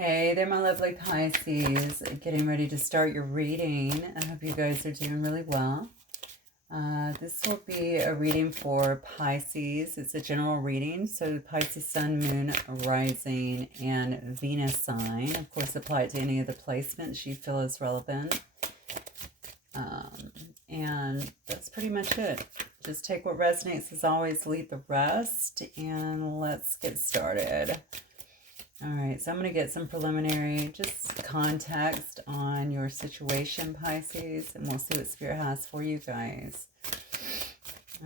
Hey there, my lovely Pisces. Getting ready to start your reading. I hope you guys are doing really well. This will be a reading for Pisces. It's a general reading, so Pisces Sun, Moon, Rising, and Venus sign. Of course, apply it to any of the placements you feel is relevant. And that's pretty much it. Just take what resonates as always, leave the rest, and let's get started. All right, so I'm going to get some preliminary, just context on your situation, Pisces, and we'll see what Spirit has for you guys.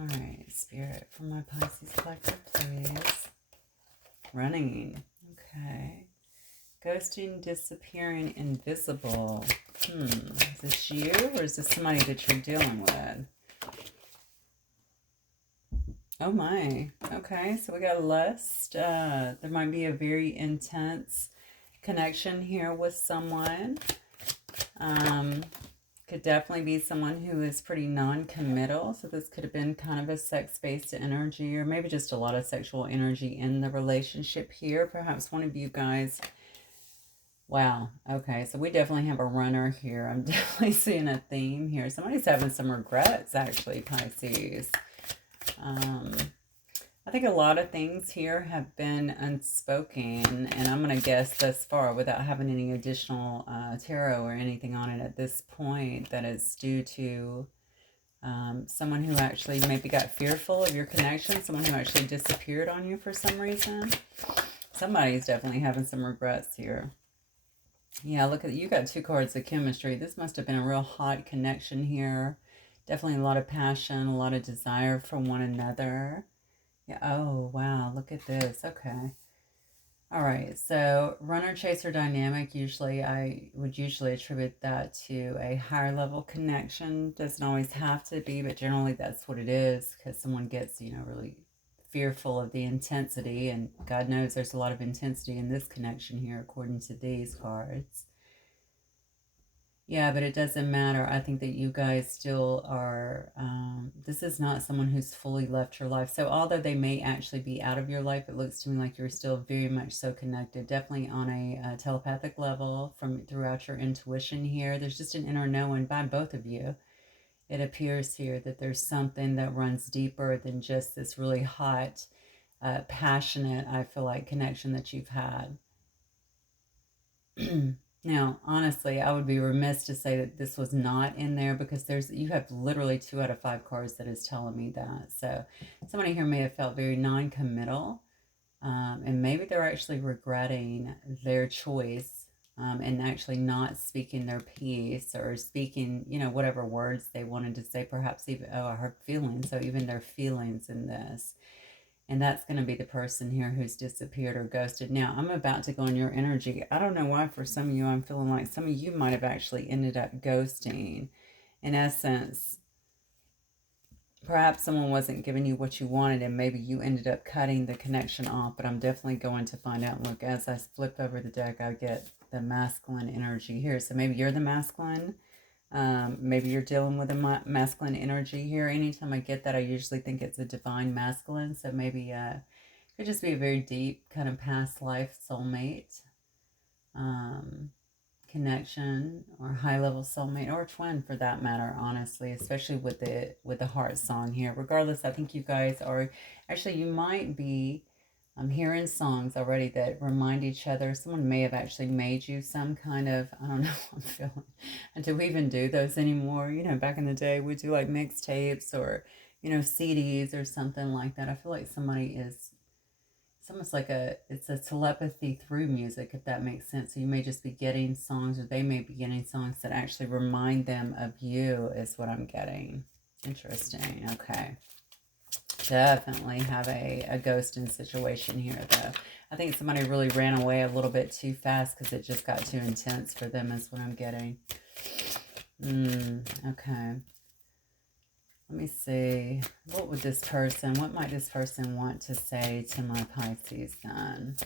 All right, Spirit, for my Pisces collective, please. Running, okay. Ghosting, disappearing, invisible. Is this you, or is this somebody that you're dealing with? Oh my, okay, so we got a list. There might be a very intense connection here with someone. Could definitely be someone who is pretty non-committal. So this could have been kind of a sex-based energy, or maybe just a lot of sexual energy in the relationship here. Perhaps one of you guys... Wow, okay, so we definitely have a runner here. I'm definitely seeing a theme here. Somebody's having some regrets, actually, Pisces. I think a lot of things here have been unspoken, and I'm going to guess thus far, without having any additional tarot or anything on it at this point, that it's due to someone who actually maybe got fearful of your connection, someone who actually disappeared on you for some reason. Somebody's definitely having some regrets here. Yeah, look at, you got two cards of chemistry. This must have been a real hot connection here. Definitely a lot of passion, a lot of desire for one another. Yeah, oh, wow, look at this. Okay. All right, so runner-chaser dynamic, I would usually attribute that to a higher level connection. Doesn't always have to be, but generally that's what it is, because someone gets, really fearful of the intensity, and God knows there's a lot of intensity in this connection here, according to these cards. Yeah, but it doesn't matter. I think that you guys still are, this is not someone who's fully left your life. So although they may actually be out of your life, it looks to me like you're still very much so connected, definitely on a telepathic level throughout your intuition here. There's just an inner knowing by both of you. It appears here that there's something that runs deeper than just this really hot, passionate, I feel like, connection that you've had. Now, honestly, I would be remiss to say that this was not in there, because you have literally 2 out of 5 cards that is telling me that. So somebody here may have felt very non-committal, and maybe they're actually regretting their choice, and actually not speaking their piece, or speaking, whatever words they wanted to say, perhaps even, oh, I heard feelings, so even their feelings in this. And that's going to be the person here who's disappeared or ghosted. Now, I'm about to go on your energy. I don't know why for some of you, I'm feeling like some of you might have actually ended up ghosting. In essence, perhaps someone wasn't giving you what you wanted, and maybe you ended up cutting the connection off. But I'm definitely going to find out. Look, as I flip over the deck, I get the masculine energy here. So maybe you're the masculine. Maybe you're dealing with a masculine energy here. Anytime I get that, I usually think it's a divine masculine. So maybe it could just be a very deep kind of past life soulmate connection, or high level soulmate, or twin for that matter, honestly, especially with the heart song here. Regardless, I think you guys are, actually, you might be... I'm hearing songs already that remind each other. Someone may have actually made you some kind of, I don't know, I'm feeling, do we even do those anymore? Back in the day, we do like mixtapes, or, CDs or something like that. I feel like it's almost like it's a telepathy through music, if that makes sense. So you may just be getting songs, or they may be getting songs that actually remind them of you, is what I'm getting. Interesting, okay. Definitely have a ghosting situation here, though. I think somebody really ran away a little bit too fast, because it just got too intense for them, is what I'm getting. Okay. Let me see. What might this person want to say to my Pisces sun?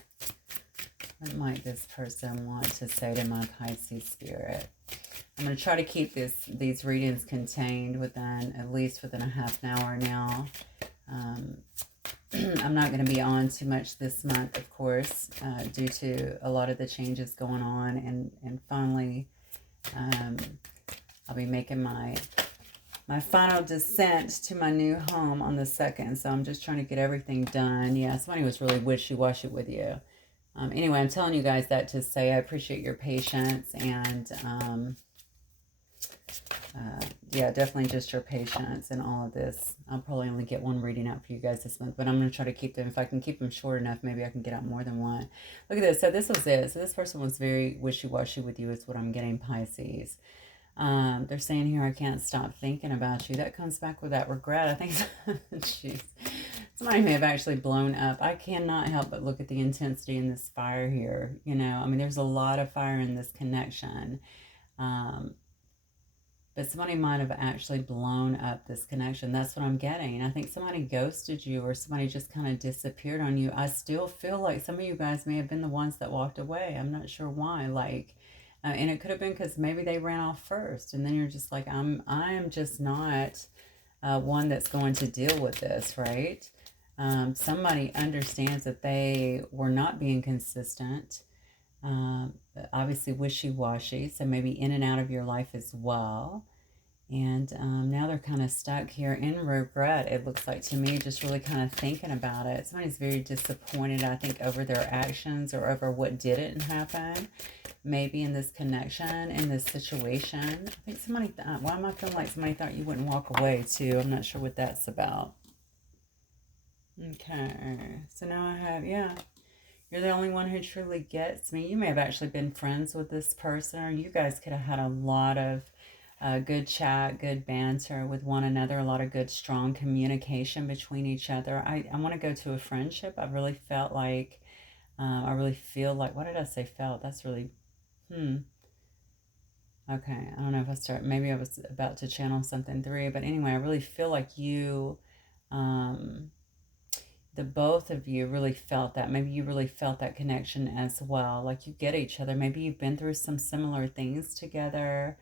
What might this person want to say to my Pisces spirit? I'm going to try to keep these readings contained at least within a half an hour now. I'm not going to be on too much this month, of course, due to a lot of the changes going on. And finally, um, I'll be making my final descent to my new home on the 2nd. So I'm just trying to get everything done. Yeah, somebody was really wishy-washy with you. Anyway, I'm telling you guys that to say I appreciate your patience and yeah, definitely just your patience in all of this. I'll probably only get one reading out for you guys this month, but I'm going to try to keep them. If I can keep them short enough, maybe I can get out more than one. Look at this. So this was it. So this person was very wishy-washy with you is what I'm getting, Pisces. They're saying here, I can't stop thinking about you. That comes back with that regret. I think, jeez, somebody may have actually blown up. I cannot help but look at the intensity in this fire here. You know, I mean, there's a lot of fire in this connection. But somebody might have actually blown up this connection. That's what I'm getting. I think somebody ghosted you or somebody just kind of disappeared on you. I still feel like some of you guys may have been the ones that walked away. I'm not sure why. Like, and it could have been because maybe they ran off first, and then you're just like, I am just not one that's going to deal with this, right? Somebody understands that they were not being consistent. Obviously wishy-washy, so maybe in and out of your life as well. And now they're kind of stuck here in regret, it looks like to me, just really kind of thinking about it. Somebody's very disappointed, I think, over their actions or over what didn't happen, maybe in this connection, in this situation. I think somebody thought, why am I feeling like somebody thought you wouldn't walk away too? I'm not sure what that's about. Okay, so now I have, yeah. You're the only one who truly gets me. You may have actually been friends with this person, or you guys could have had a lot of good chat, good banter with one another, a lot of good, strong communication between each other. I want to go to a friendship. I really felt like, I really feel like, what did I say felt? That's really, okay. I don't know if maybe I was about to channel something through, but anyway, I really feel like you, um, the both of you really felt that. Maybe you really felt that connection as well. Like you get each other. Maybe you've been through some similar things together.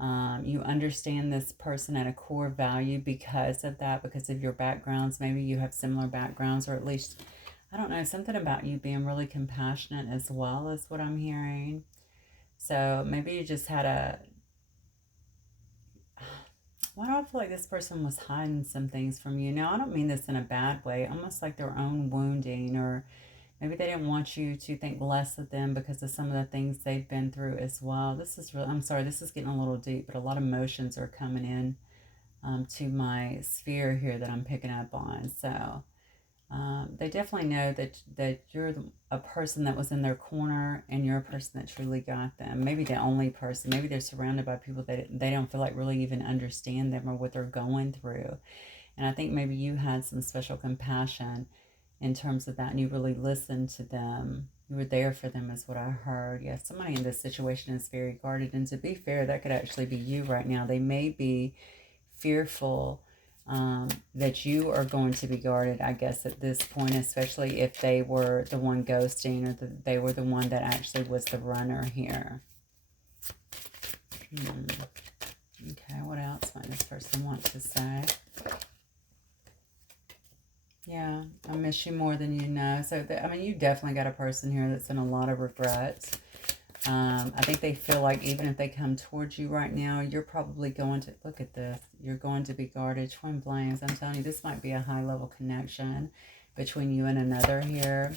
You understand this person at a core value because of that, because of your backgrounds. Maybe you have similar backgrounds, or at least, I don't know, something about you being really compassionate as well is what I'm hearing. So maybe you just had a, why do I feel like this person was hiding some things from you? Now, I don't mean this in a bad way, almost like their own wounding, or maybe they didn't want you to think less of them because of some of the things they've been through as well. This is really, I'm sorry, this is getting a little deep, but a lot of emotions are coming in to my sphere here that I'm picking up on. So they definitely know that you're a person that was in their corner, and you're a person that truly got them. Maybe the only person. Maybe they're surrounded by people that they don't feel like really even understand them or what they're going through. And I think maybe you had some special compassion in terms of that, and you really listened to them. You were there for them is what I heard. Yeah, somebody in this situation is very guarded, and to be fair, that could actually be you right now. They may be fearful that you are going to be guarded, I guess, at this point, especially if they were the one ghosting, or they were the one that actually was the runner here. Okay, what else might this person want to say? Yeah, I miss you more than you know. So, I mean, you definitely got a person here that's in a lot of regrets. I think they feel like even if they come towards you right now, you're probably going to, look at this, you're going to be guarded. Twin flames, I'm telling you, this might be a high-level connection between you and another here.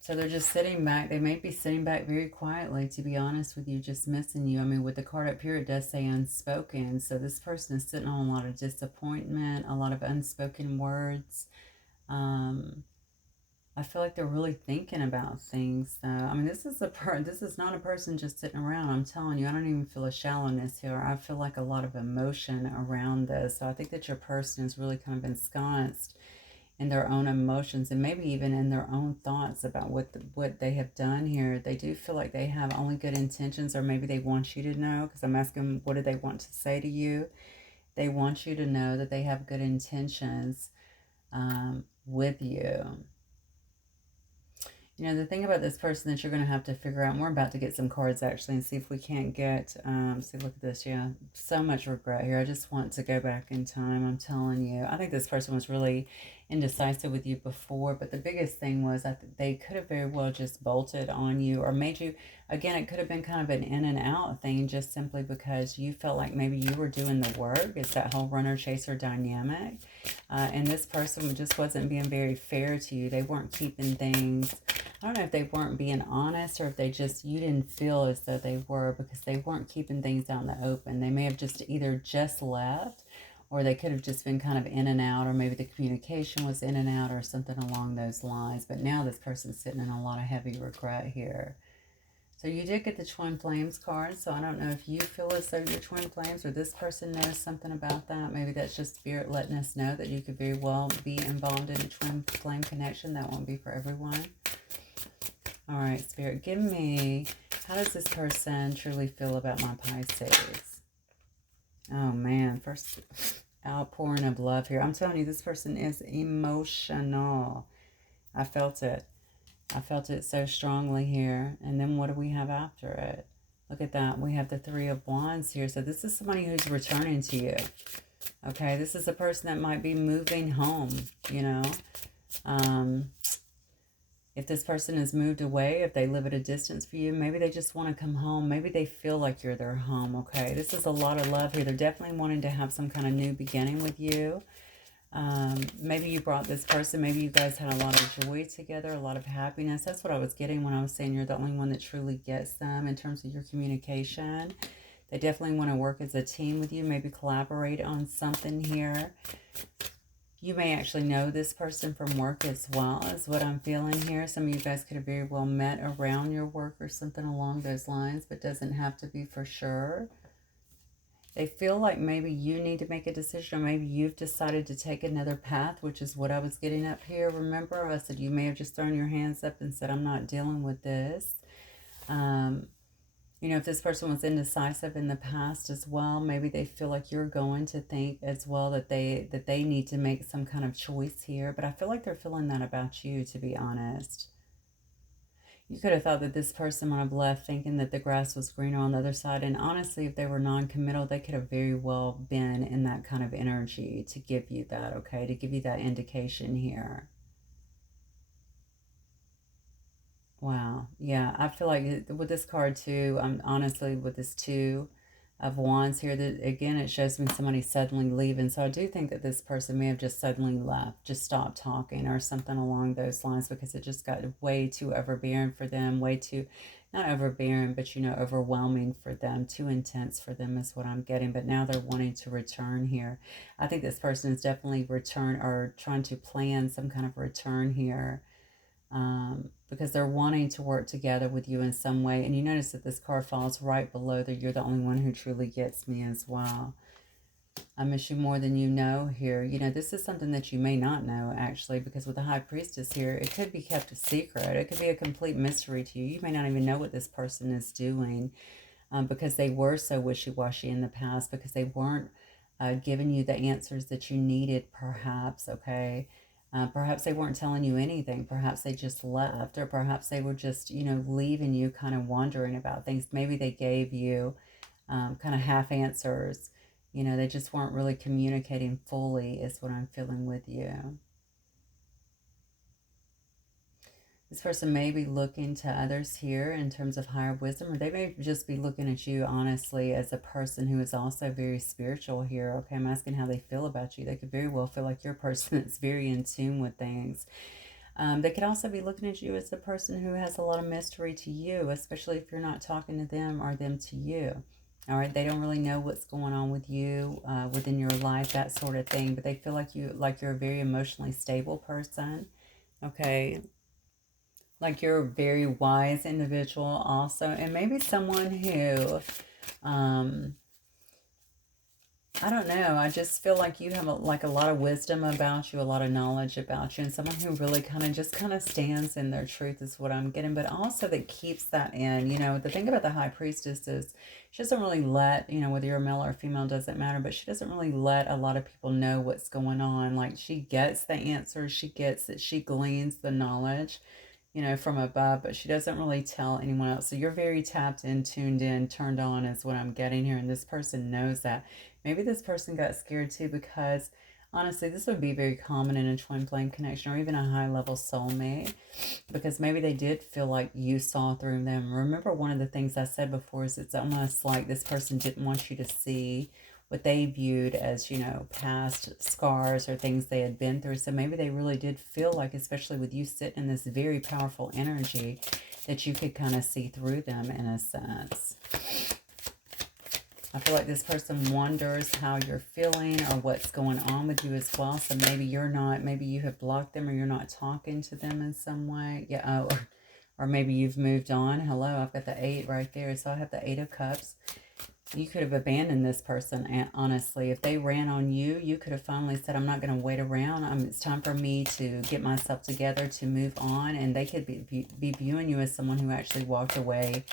So they're just sitting back. They may be sitting back very quietly, to be honest with you, just missing you. I mean, with the card up here, it does say unspoken. So this person is sitting on a lot of disappointment, a lot of unspoken words. I feel like they're really thinking about things, though. I mean, this is not a person just sitting around. I'm telling you, I don't even feel a shallowness here. I feel like a lot of emotion around this. So I think that your person is really kind of ensconced in their own emotions, and maybe even in their own thoughts about what they have done here. They do feel like they have only good intentions, or maybe they want you to know, because I'm asking, what do they want to say to you? They want you to know that they have good intentions with you. You know, the thing about this person that you're going to have to figure out, and we're about to get some cards actually and see if we can't get, see, look at this. Yeah, so much regret here. I just want to go back in time. I'm telling you. I think this person was really indecisive with you before, but the biggest thing was that they could have very well just bolted on you or made you, again, it could have been kind of an in and out thing just simply because you felt like maybe you were doing the work. It's that whole runner chaser dynamic. And this person just wasn't being very fair to you. They weren't keeping things, I don't know if they weren't being honest or if they just, you didn't feel as though they were because they weren't keeping things out in the open. They may have just either just left or they could have just been kind of in and out, or maybe the communication was in and out or something along those lines. But now this person's sitting in a lot of heavy regret here. So you did get the Twin Flames card, so I don't know if you feel as though you're Twin Flames or this person knows something about that. Maybe that's just Spirit letting us know that you could very well be involved in a Twin Flame connection. That won't be for everyone. All right, Spirit, give me, how does this person truly feel about my Pisces? Oh, man, first outpouring of love here. I'm telling you, this person is emotional. I felt it. I felt it so strongly here. And then what do we have after it? Look at that. We have the Three of Wands here. So this is somebody who's returning to you. Okay, this is a person that might be moving home, you know. If this person has moved away, if they live at a distance for you, maybe they just want to come home. Maybe they feel like you're their home, okay? This is a lot of love here. They're definitely wanting to have some kind of new beginning with you. Maybe you brought this person, maybe you guys had a lot of joy together, a lot of happiness. That's what I was getting when I was saying you're the only one that truly gets them in terms of your communication. They definitely want to work as a team with you, maybe collaborate on something here. You may actually know this person from work as well, is what I'm feeling here. Some of you guys could have very well met around your work or something along those lines, but doesn't have to be for sure. They feel like maybe you need to make a decision, or maybe you've decided to take another path, which is what I was getting up here. Remember, I said you may have just thrown your hands up and said, I'm not dealing with this. You know, if this person was indecisive in the past as well, maybe they feel like you're going to think as well that they need to make some kind of choice here. But I feel like they're feeling that about you, to be honest. You could have thought that this person would have left thinking that the grass was greener on the other side. And honestly, if they were non-committal, they could have very well been in that kind of energy to give you that, okay? To give you that indication here. Wow. Yeah, I feel like with this card too, honestly, with this Two of Wands here, that again, it shows me somebody suddenly leaving. So I do think that this person may have just suddenly left, just stopped talking or something along those lines, because it just got way too overbearing for them, way too, not overbearing, but you know, overwhelming for them, too intense for them is what I'm getting. But now they're wanting to return here. I think this person is definitely return or trying to plan some kind of return here. Because they're wanting to work together with you in some way. And you notice that this card falls right below that you're the only one who truly gets me as well. I miss you more than you know here. You know, this is something that you may not know, actually, because with the High Priestess here, it could be kept a secret. It could be a complete mystery to you. You may not even know what this person is doing because they were so wishy-washy in the past, because they weren't giving you the answers that you needed, perhaps, okay? Perhaps they weren't telling you anything. Perhaps they just left, or perhaps they were just, you know, leaving you kind of wondering about things. Maybe they gave you kind of half answers. You know, they just weren't really communicating fully is what I'm feeling with you. This person may be looking to others here in terms of higher wisdom, or they may just be looking at you, honestly, as a person who is also very spiritual here. Okay, I'm asking how they feel about you. They could very well feel like you're a person that's very in tune with things. They could also be looking at you as a person who has a lot of mystery to you, especially if you're not talking to them or them to you. All right, they don't really know what's going on with you within your life, that sort of thing. But they feel like you're a very emotionally stable person. Okay, like you're a very wise individual also, and maybe someone who I don't know, I just feel like you have like a lot of wisdom about you, a lot of knowledge about you, and someone who really kind of stands in their truth is what I'm getting, but also that keeps that in. You know, the thing about the High Priestess is she doesn't really let, you know, whether you're a male or a female doesn't matter, but she doesn't really let a lot of people know what's going on. Like, she gets the answers, she gets it, she gleans the knowledge. you know, from above, but she doesn't really tell anyone else. So you're very tapped in, tuned in, turned on is what I'm getting here. And this person knows that. Maybe this person got scared too, because honestly, this would be very common in a twin flame connection or even a high level soulmate, because maybe they did feel like you saw through them. Remember, one of the things I said before is it's almost like this person didn't want you to see what they viewed as, you know, past scars or things they had been through. So maybe they really did feel like, especially with you sitting in this very powerful energy, that you could kind of see through them in a sense. I feel like this person wonders how you're feeling or what's going on with you as well. So maybe you're not, maybe you have blocked them or you're not talking to them in some way. Yeah, or maybe you've moved on. Hello, I've got the 8 right there. So I have the 8 of Cups. You could have abandoned this person, and honestly. If they ran on you, you could have finally said, I'm not going to wait around. It's time for me to get myself together to move on. And they could be viewing you as someone who actually walked away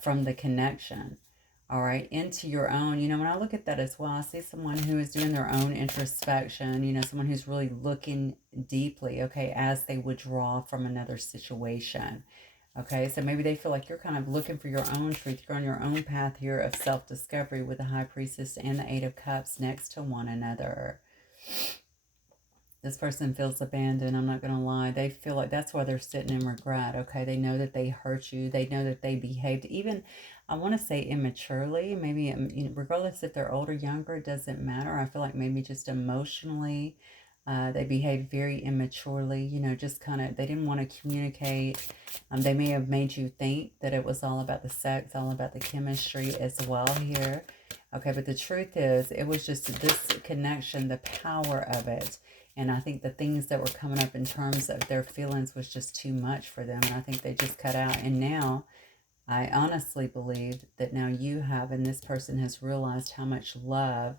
from the connection. All right, into your own. You know, when I look at that as well, I see someone who is doing their own introspection, you know, someone who's really looking deeply, okay, as they withdraw from another situation. Okay, so maybe they feel like you're kind of looking for your own truth. You're on your own path here of self-discovery with the High Priestess and the 8 of Cups next to one another. This person feels abandoned, I'm not going to lie. They feel like that's why they're sitting in regret, okay? They know that they hurt you. They know that they behaved even, I want to say immaturely. Maybe, you know, regardless if they're older, younger, it doesn't matter. I feel like maybe just emotionally, they behaved very immaturely, you know, just kind of, they didn't want to communicate. They may have made you think that it was all about the sex, all about the chemistry as well here. Okay, but the truth is, it was just this connection, the power of it. And I think the things that were coming up in terms of their feelings was just too much for them. And I think they just cut out. And now, I honestly believe that now you have, and this person has realized how much love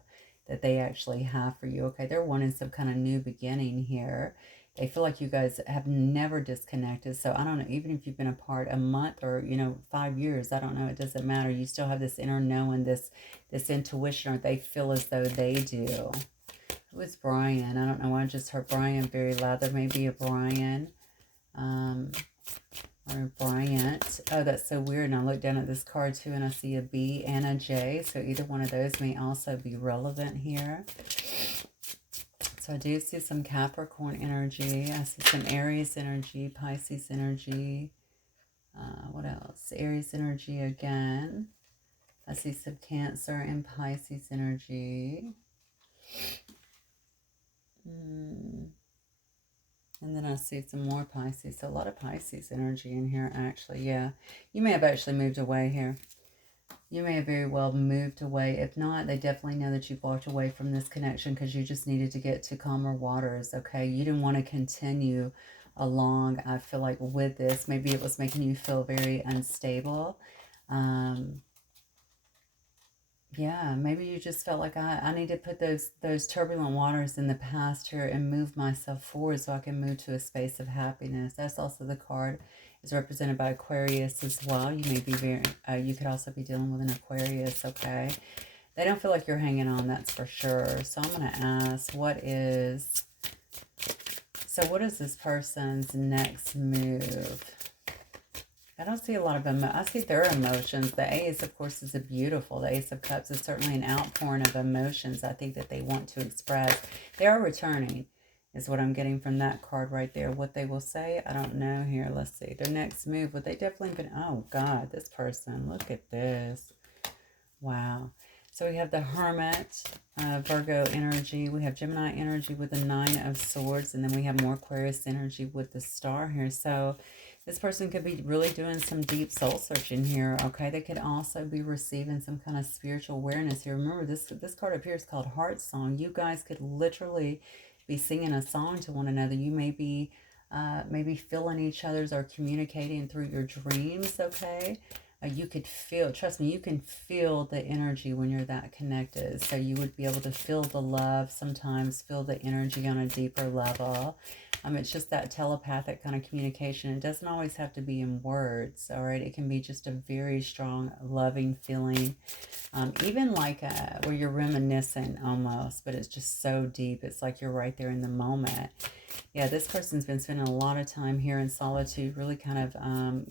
that they actually have for you. Okay, they're wanting some kind of new beginning here. They feel like you guys have never disconnected. So I don't know, even if you've been apart a month or, you know, 5 years, I don't know, it doesn't matter. You still have this inner knowing, this intuition, or they feel as though they do. Who is Brian? I don't know why I just heard Brian very loud. There may be a Brian. Or Bryant. Oh, that's so weird. And I look down at this card too and I see a B and a J. So either one of those may also be relevant here. So I do see some Capricorn energy. I see some Aries energy, Pisces energy. What else? Aries energy again. I see some Cancer and Pisces energy. And then I see some more Pisces. So a lot of Pisces energy in here, actually. Yeah. You may have actually moved away here. You may have very well moved away. If not, they definitely know that you've walked away from this connection because you just needed to get to calmer waters, okay? You didn't want to continue along, I feel like, with this. Maybe it was making you feel very unstable. Yeah, maybe you just felt like I need to put those turbulent waters in the past here and move myself forward so I can move to a space of happiness. That's also the card is represented by Aquarius as well. You may be very, you could also be dealing with an Aquarius, okay? They don't feel like you're hanging on, that's for sure. So I'm going to ask, what is this person's next move? I don't see a lot of I see their emotions. The Ace, of course, is a beautiful. The Ace of Cups is certainly an outpouring of emotions, I think, that they want to express. They are returning, is what I'm getting from that card right there. What they will say, I don't know here. Let's see. Their next move, would they definitely been... Oh, God, this person. Look at this. Wow. So we have the Hermit, Virgo energy. We have Gemini energy with the 9 of Swords. And then we have more Aquarius energy with the Star here. So this person could be really doing some deep soul searching here, okay? They could also be receiving some kind of spiritual awareness here. Remember, this card up here is called Heart Song. You guys could literally be singing a song to one another. You may be maybe feeling each other's or communicating through your dreams, okay? You could feel, trust me, you can feel the energy when you're that connected. So you would be able to feel the love, sometimes feel the energy on a deeper level. It's just that telepathic kind of communication. It doesn't always have to be in words, all right? It can be just a very strong, loving feeling. Even like where you're reminiscent almost, but it's just so deep. It's like you're right there in the moment. Yeah, this person's been spending a lot of time here in solitude, really kind of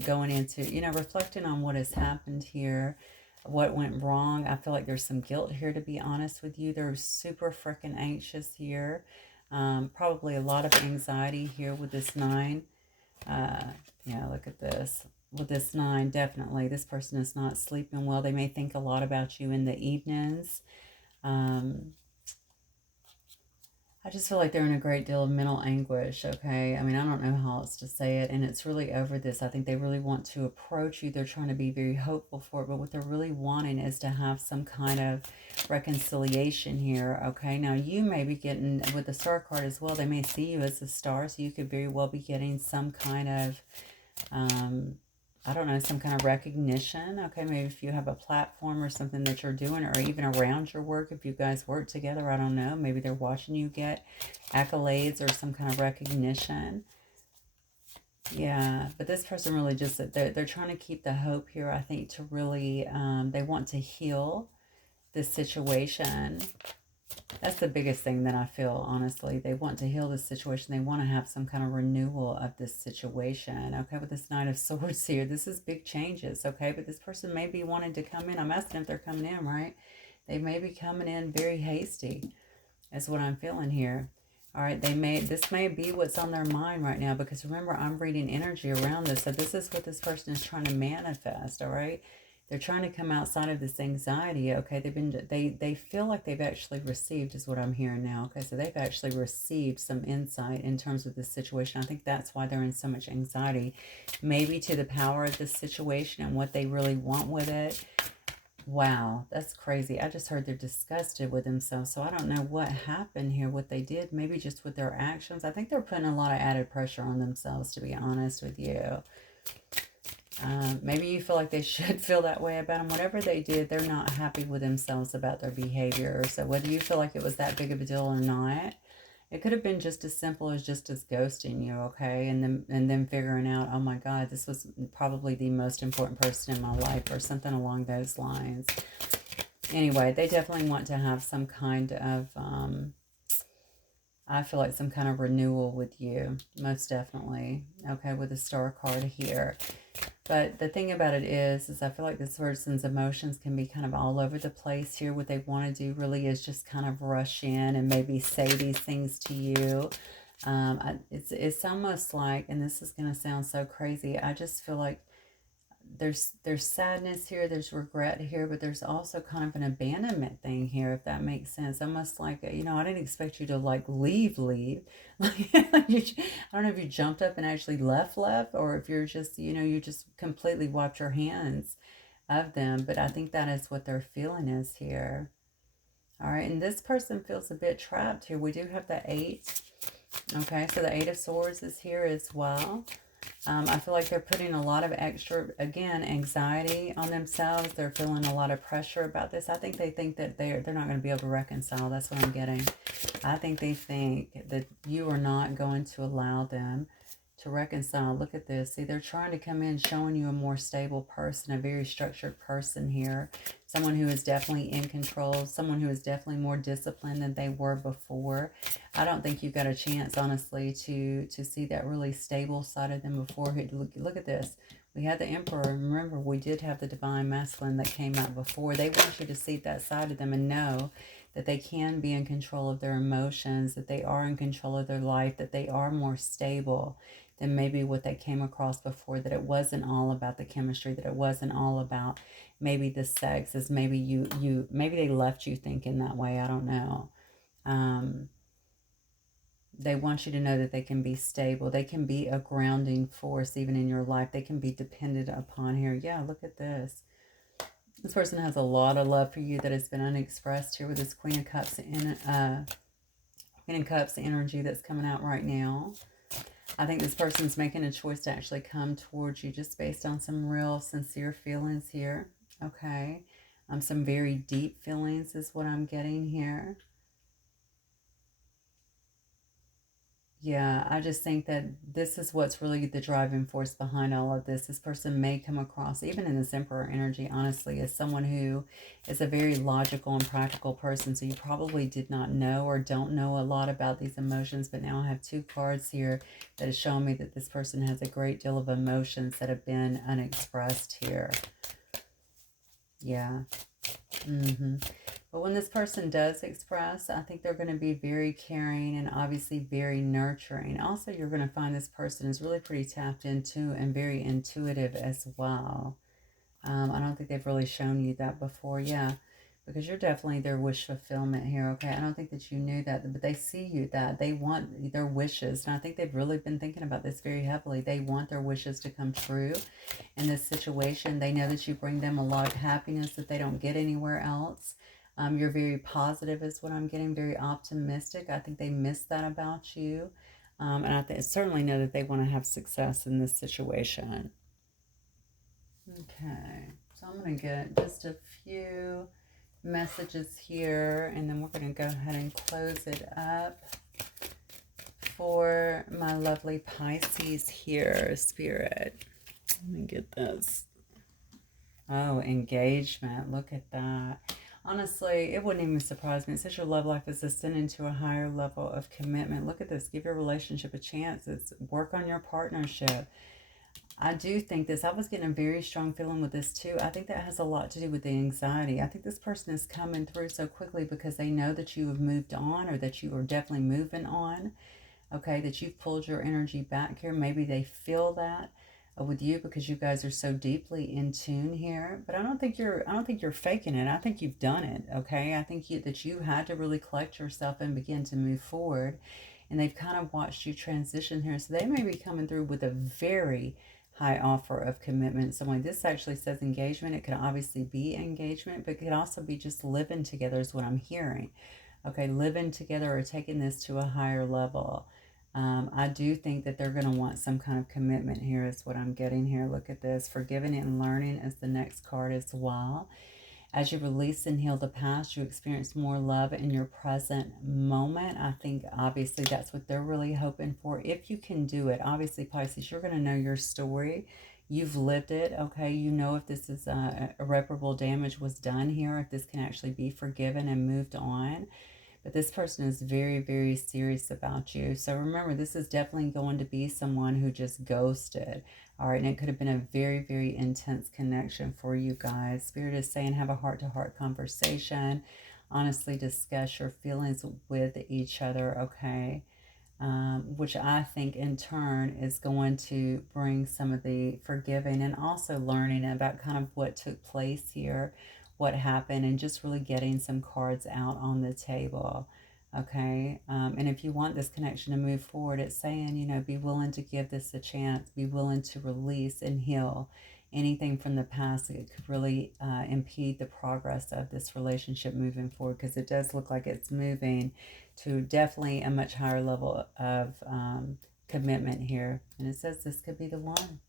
going into, reflecting on what has happened here, what went wrong. I feel like there's some guilt here, to be honest with you. They're super freaking anxious here. Probably a lot of anxiety here with this 9. Yeah, look at this. With this 9, definitely, this person is not sleeping well. They may think a lot about you in the evenings. I just feel like they're in a great deal of mental anguish, okay? I mean, I don't know how else to say it, and it's really over this. I think they really want to approach you. They're trying to be very hopeful for it, but what they're really wanting is to have some kind of reconciliation here, okay? Now, you may be getting, with the Star card as well, they may see you as a star, so you could very well be getting some kind of I don't know, some kind of recognition. Okay, maybe if you have a platform or something that you're doing, or even around your work, if you guys work together, I don't know. Maybe they're watching you get accolades or some kind of recognition. Yeah, but this person really just, they're trying to keep the hope here, I think, to really, they want to heal this situation. That's the biggest thing that I feel, honestly. They want to heal this situation. They want to have some kind of renewal of this situation. Okay, with this Knight of Swords here, this is big changes, okay? But this person may be wanting to come in. I'm asking if they're coming in, right? They may be coming in very hasty, is what I'm feeling here. All right, this may be what's on their mind right now, because remember, I'm reading energy around this. So this is what this person is trying to manifest, all right? They're trying to come outside of this anxiety, okay? They feel like they've actually received, is what I'm hearing now, okay? So they've actually received some insight in terms of this situation. I think that's why they're in so much anxiety, maybe to the power of this situation and what they really want with it. Wow, that's crazy. I just heard they're disgusted with themselves. So I don't know what happened here, what they did, maybe just with their actions. I think they're putting a lot of added pressure on themselves, to be honest with you. Maybe you feel like they should feel that way about them. Whatever they did, they're not happy with themselves about their behavior. So whether you feel like it was that big of a deal or not, it could have been just as simple as just as ghosting you, okay? And then figuring out, oh my God, this was probably the most important person in my life, or something along those lines. Anyway, they definitely want to have some kind of, I feel like some kind of renewal with you, most definitely, okay, with the Star card here. But the thing about it is I feel like this person's emotions can be kind of all over the place here. What they want to do really is just kind of rush in and maybe say these things to you. It's almost like, and this is going to sound so crazy, I just feel like there's sadness here, there's regret here, but there's also kind of an abandonment thing here, if that makes sense. Almost like, I didn't expect you to like leave. Like, I don't know if you jumped up and actually left, or if you're just, you just completely wiped your hands of them. But I think that is what their feeling is here. All right, and this person feels a bit trapped here. We do have the 8. Okay, so the 8 of Swords is here as well. I feel like they're putting a lot of extra, again, anxiety on themselves. They're feeling a lot of pressure about this. I think they think that they're not going to be able to reconcile. That's what I'm getting. I think they think that you are not going to allow them to reconcile. Look at this. See, they're trying to come in showing you a more stable person, a very structured person here. Someone who is definitely in control, someone who is definitely more disciplined than they were before. I don't think you got a chance, honestly, to see that really stable side of them before. Look at this. We had the Emperor. Remember, we did have the Divine Masculine that came out before. They want you to see that side of them and know that they can be in control of their emotions, that they are in control of their life, that they are more stable than maybe what they came across before, that it wasn't all about the chemistry, that it wasn't all about maybe the sex, as maybe maybe they left you thinking that way. I don't know. They want you to know that they can be stable. They can be a grounding force even in your life. They can be depended upon here. Yeah, look at this. This person has a lot of love for you that has been unexpressed here with this Queen of Cups Queen of Cups energy that's coming out right now. I think this person's making a choice to actually come towards you just based on some real sincere feelings here. Okay. Some very deep feelings is what I'm getting here. Yeah, I just think that this is what's really the driving force behind all of this. This person may come across, even in this Emperor energy, honestly, as someone who is a very logical and practical person. So you probably did not know or don't know a lot about these emotions, but now I have two cards here that is showing me that this person has a great deal of emotions that have been unexpressed here. Yeah. But when this person does express, I think they're going to be very caring and obviously very nurturing. Also, you're going to find this person is really pretty tapped into and very intuitive as well. I don't think they've really shown you that before. Yeah, because you're definitely their wish fulfillment here. Okay, I don't think that you knew that, but they see you that they want their wishes. And I think they've really been thinking about this very heavily. They want their wishes to come true in this situation. They know that you bring them a lot of happiness that they don't get anywhere else. You're very positive is what I'm getting, very optimistic. I think they miss that about you. And certainly know that they want to have success in this situation. Okay, so I'm going to get just a few messages here, and then we're going to go ahead and close it up for my lovely Pisces here, Spirit. Let me get this. Oh, engagement. Look at that. Honestly, it wouldn't even surprise me. It says your love life is ascending to a higher level of commitment. Look at this. Give your relationship a chance. It's work on your partnership. I do think this. I was getting a very strong feeling with this too. I think that has a lot to do with the anxiety. I think this person is coming through so quickly because they know that you have moved on, or that you are definitely moving on. Okay, that you've pulled your energy back here. Maybe they feel that with you because you guys are so deeply in tune here. But I don't think you're faking it. I think you've done it. Okay, I think that you had to really collect yourself and begin to move forward. And they've kind of watched you transition here. So they may be coming through with a very high offer of commitment. So when this actually says engagement, it could obviously be engagement, but it could also be just living together is what I'm hearing. Okay, living together or taking this to a higher level. I do think that they're going to want some kind of commitment here is what I'm getting here. Look at this. Forgiving and learning is the next card as well. As you release and heal the past, you experience more love in your present moment. I think obviously that's what they're really hoping for. If you can do it, obviously Pisces, you're going to know your story. You've lived it, okay? You know if this is irreparable damage was done here, if this can actually be forgiven and moved on. But this person is very, very serious about you. So remember, this is definitely going to be someone who just ghosted. All right, and it could have been a very, very intense connection for you guys. Spirit is saying have a heart-to-heart conversation. Honestly, discuss your feelings with each other, okay? Which I think in turn is going to bring some of the forgiving and also learning about kind of what took place here, what happened, and just really getting some cards out on the table. Okay. And if you want this connection to move forward, it's saying, be willing to give this a chance, be willing to release and heal anything from the past that could really impede the progress of this relationship moving forward, because it does look like it's moving to definitely a much higher level of commitment here. And it says this could be the one.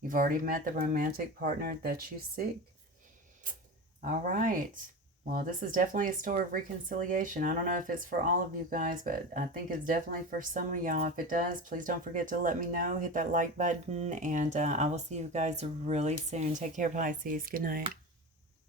You've already met the romantic partner that you seek. All right. Well, this is definitely a story of reconciliation. I don't know if it's for all of you guys, but I think it's definitely for some of y'all. If it does, please don't forget to let me know. Hit that like button, and I will see you guys really soon. Take care, Pisces. Good night.